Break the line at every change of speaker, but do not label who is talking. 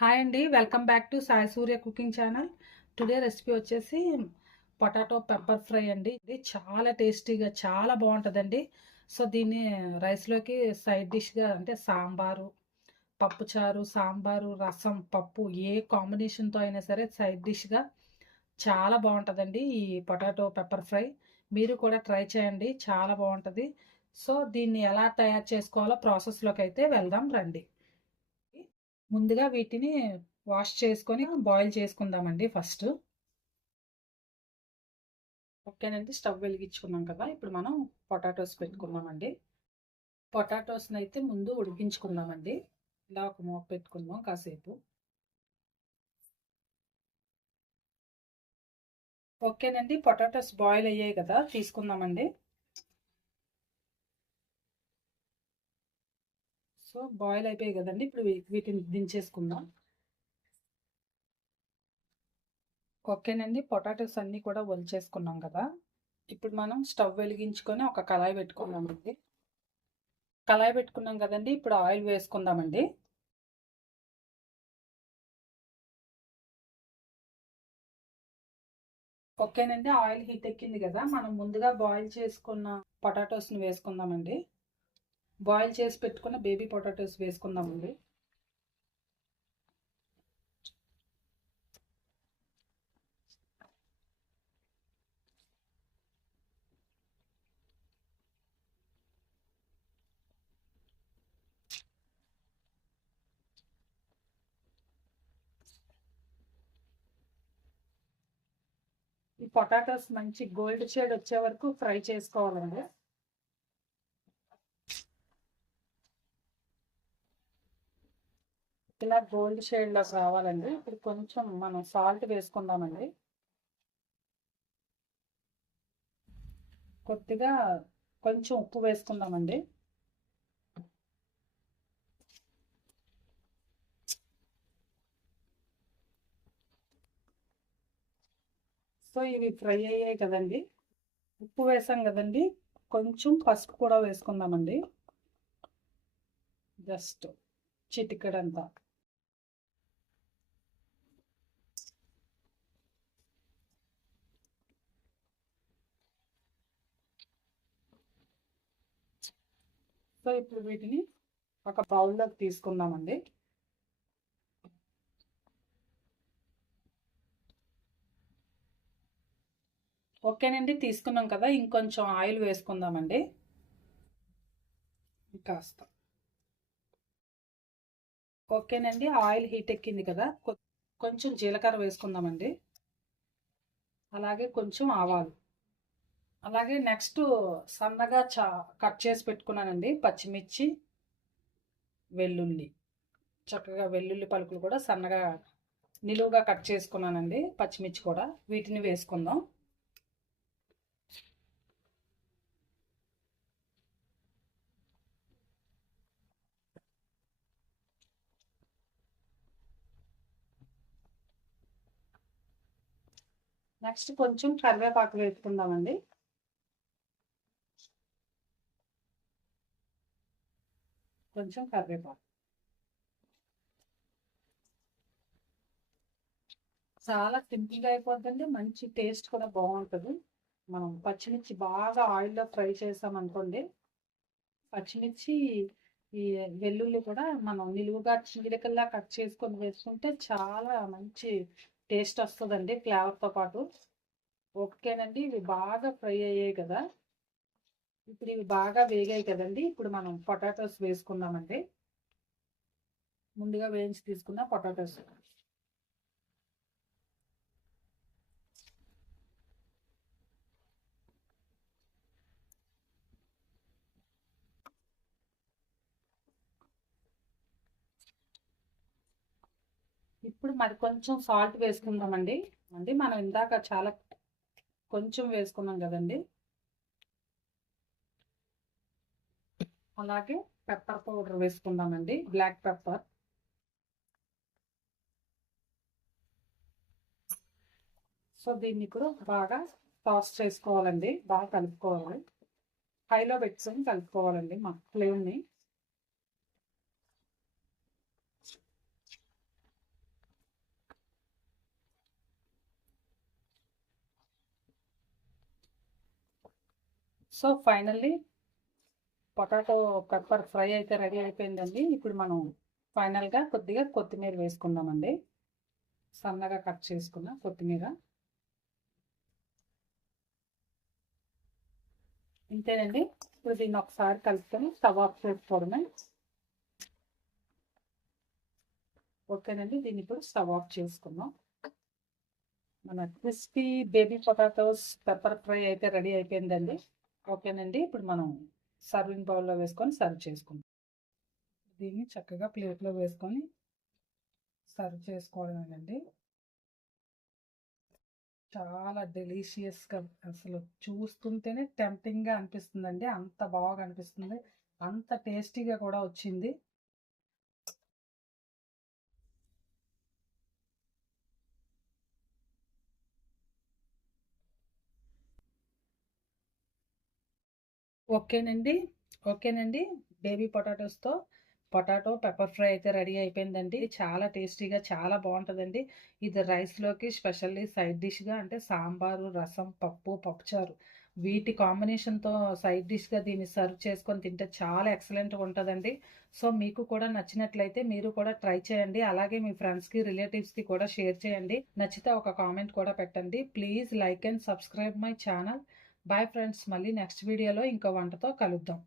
Hi అండి welcome back to Sai Surya cooking channel today recipe వచ్చేసి potato pepper fry అండి. ఇది చాలా టేస్టీగా చాలా బాగుంటుందండి. సో దీన్ని రైస్లోకి సైడ్ డిష్గా అంటే సాంబారు పప్పుచారు సాంబారు రసం పప్పు ఏ కాంబినేషన్తో అయినా సరే సైడ్ డిష్గా చాలా బాగుంటుందండి ఈ పొటాటో పెప్పర్ ఫ్రై మీరు కూడా ట్రై చేయండి చాలా బాగుంటుంది. సో దీన్ని ఎలా తయారు చేసుకోవాలో ప్రాసెస్లోకి అయితే వెళ్దాం రండి. ముందుగా వీటిని వాష్ చేసుకొని బాయిల్ చేసుకుందామండి ఫస్ట్. ఓకేనండి స్టవ్ వెలిగించుకున్నాం కదా ఇప్పుడు మనం పొటాటోస్ పెట్టుకుందామండి. పొటాటోస్ని అయితే ముందు ఉడికించుకుందామండి. ఇలా ఒక మూత పెట్టుకుందాం కాసేపు. ఓకేనండి పొటాటోస్ బాయిల్ అయ్యాయి కదా తీసుకుందామండి. సో బాయిల్ అయిపోయాయి కదండి. ఇప్పుడు వీటిని దించేసుకుందాం. ఓకేనండి. పొటాటోస్ అన్నీ కూడా ఒలిచేసుకున్నాం కదా. ఇప్పుడు మనం స్టవ్ వెలిగించుకొని ఒక కళాయి పెట్టుకున్నామండి కళాయి పెట్టుకున్నాం కదండి. ఇప్పుడు ఆయిల్ వేసుకుందామండి. ఓకేనండి. ఆయిల్ హీట్ ఎక్కింది కదా. మనం ముందుగా బాయిల్ చేసుకున్న పొటాటోస్ని వేసుకుందామండి. బాయిల్ చేసి పెట్టుకున్న బేబీ పొటాటోస్ వేసుకుందామండి. ఈ పొటాటోస్ మంచి గోల్డ్ షేడ్ వచ్చే వరకు ఫ్రై చేసుకోవాలండి. ఇలా గోల్డ్ షేడ్ లాగా కావాలండి. ఇప్పుడు కొంచెం మనం సాల్ట్ వేసుకుందామండి. కొద్దిగా కొంచెం ఉప్పు వేసుకుందామండి. సో ఇవి ఫ్రై అయ్యాయి కదండి. ఉప్పు వేసాం కదండి. కొంచెం పసుపు కూడా వేసుకుందామండి. జస్ట్ చిటికడంతా. సో ఇప్పుడు వీటిని ఒక బౌల్లోకి తీసుకుందామండి. ఓకేనండి తీసుకున్నాం కదా ఇంకొంచెం ఆయిల్ వేసుకుందామండి. కాస్త. ఓకేనండి ఆయిల్ హీట్ ఎక్కింది కదా కొంచెం జీలకర్ర వేసుకుందామండి. అలాగే కొంచెం ఆవాలు. అలాగే నెక్స్ట్ సన్నగా చా కట్ చేసి పెట్టుకున్నానండి పచ్చిమిర్చి వెల్లుల్లి. చక్కగా వెల్లుల్లి పలుకులు కూడా సన్నగా నిలువుగా కట్ చేసుకున్నానండి పచ్చిమిర్చి కూడా. వీటిని వేసుకుందాం. నెక్స్ట్ కొంచెం కరివేపాకు వేసుకుందామండి. కొంచెం కరివేపాకు చాలా సింపుల్గా అయిపోతుంది మంచి టేస్ట్ కూడా బాగుంటుంది. మనం పచ్చిమిర్చి బాగా ఆయిల్లో ఫ్రై చేసామనుకోండి పచ్చిమిర్చి ఈ వెల్లుల్లి కూడా మనం నిలువుగా చీలికల్లా కట్ చేసుకొని వేసుకుంటే చాలా మంచి టేస్ట్ వస్తుందండి ఫ్లేవర్తో పాటు. ఓకేనండి ఇవి బాగా ఫ్రై అయ్యాయి కదా. ఇప్పుడు ఇవి బాగా వేగాయి కదండి. ఇప్పుడు మనం పొటాటోస్ వేసుకుందామండి. ముందుగా వేయించి తీసుకున్న పొటాటోస్ ఇప్పుడు మరి కొంచెం సాల్ట్ వేసుకుందామండి. అండి మనం ఇందాక చాలా కొంచెం వేసుకున్నాం కదండి. అలాగే పెప్పర్ పౌడర్ వేసుకుందామండి బ్లాక్ పెప్పర్ సో దీన్ని కూడా బాగా టాస్ట్ చేసుకోవాలండి బాగా కలుపుకోవాలి. హైలో పెట్టుకొని కలుపుకోవాలండి మా ఫ్లేమ్ని so finally potato pepper fry అయితే రెడీ అయిపోయిందండి. ఇప్పుడు మనం ఫైనల్గా కొద్దిగా కొత్తిమీర వేసుకుందామండి. సన్నగా కట్ చేసుకున్న కొత్తిమీర. ఇంతేనండి. ఇప్పుడు దీన్ని ఒకసారి కలుపుకొని స్టవ్ ఆఫ్ చేసుకోవడమే. ఓకేనండి. దీన్ని ఇప్పుడు స్టవ్ ఆఫ్ చేసుకుందాం. మన crispy baby potatoes pepper fry అయితే రెడీ అయిపోయిందండి. ఓకేనండి. ఇప్పుడు మనం సర్వింగ్ బౌల్లో వేసుకొని సర్వ్ చేసుకుంటాం. దీన్ని చక్కగా ప్లేట్లో వేసుకొని సర్వ్ చేసుకోవడమేనండి చాలా డెలీషియస్గా అసలు చూస్తుంటేనే టెంప్టింగ్గా అనిపిస్తుందండి. అంత బాగా అనిపిస్తుంది. అంత టేస్టీగా కూడా వచ్చింది. ఓకేనండి. ఓకేనండి. బేబీ పొటాటోస్తో పొటాటో పెప్పర్ ఫ్రై అయితే రెడీ అయిపోయిందండి. చాలా టేస్టీగా చాలా బాగుంటుందండి. ఇది రైస్లోకి స్పెషల్లీ సైడ్ డిష్గా అంటే సాంబారు రసం పప్పు పప్పుచారు వీటి కాంబినేషన్తో సైడ్ డిష్గా దీన్ని సర్వ్ చేసుకొని తింటే చాలా ఎక్సలెంట్గా ఉంటుందండి. సో మీకు కూడా నచ్చినట్లయితే మీరు కూడా ట్రై చేయండి. అలాగే మీ ఫ్రెండ్స్కి రిలేటివ్స్కి కూడా షేర్ చేయండి. నచ్చితే ఒక కామెంట్ కూడా పెట్టండి. Please like and subscribe my channel. Bye friends మళ్ళీ నెక్స్ట్ వీడియోలో ఇంకో వంటతో కలుద్దాం.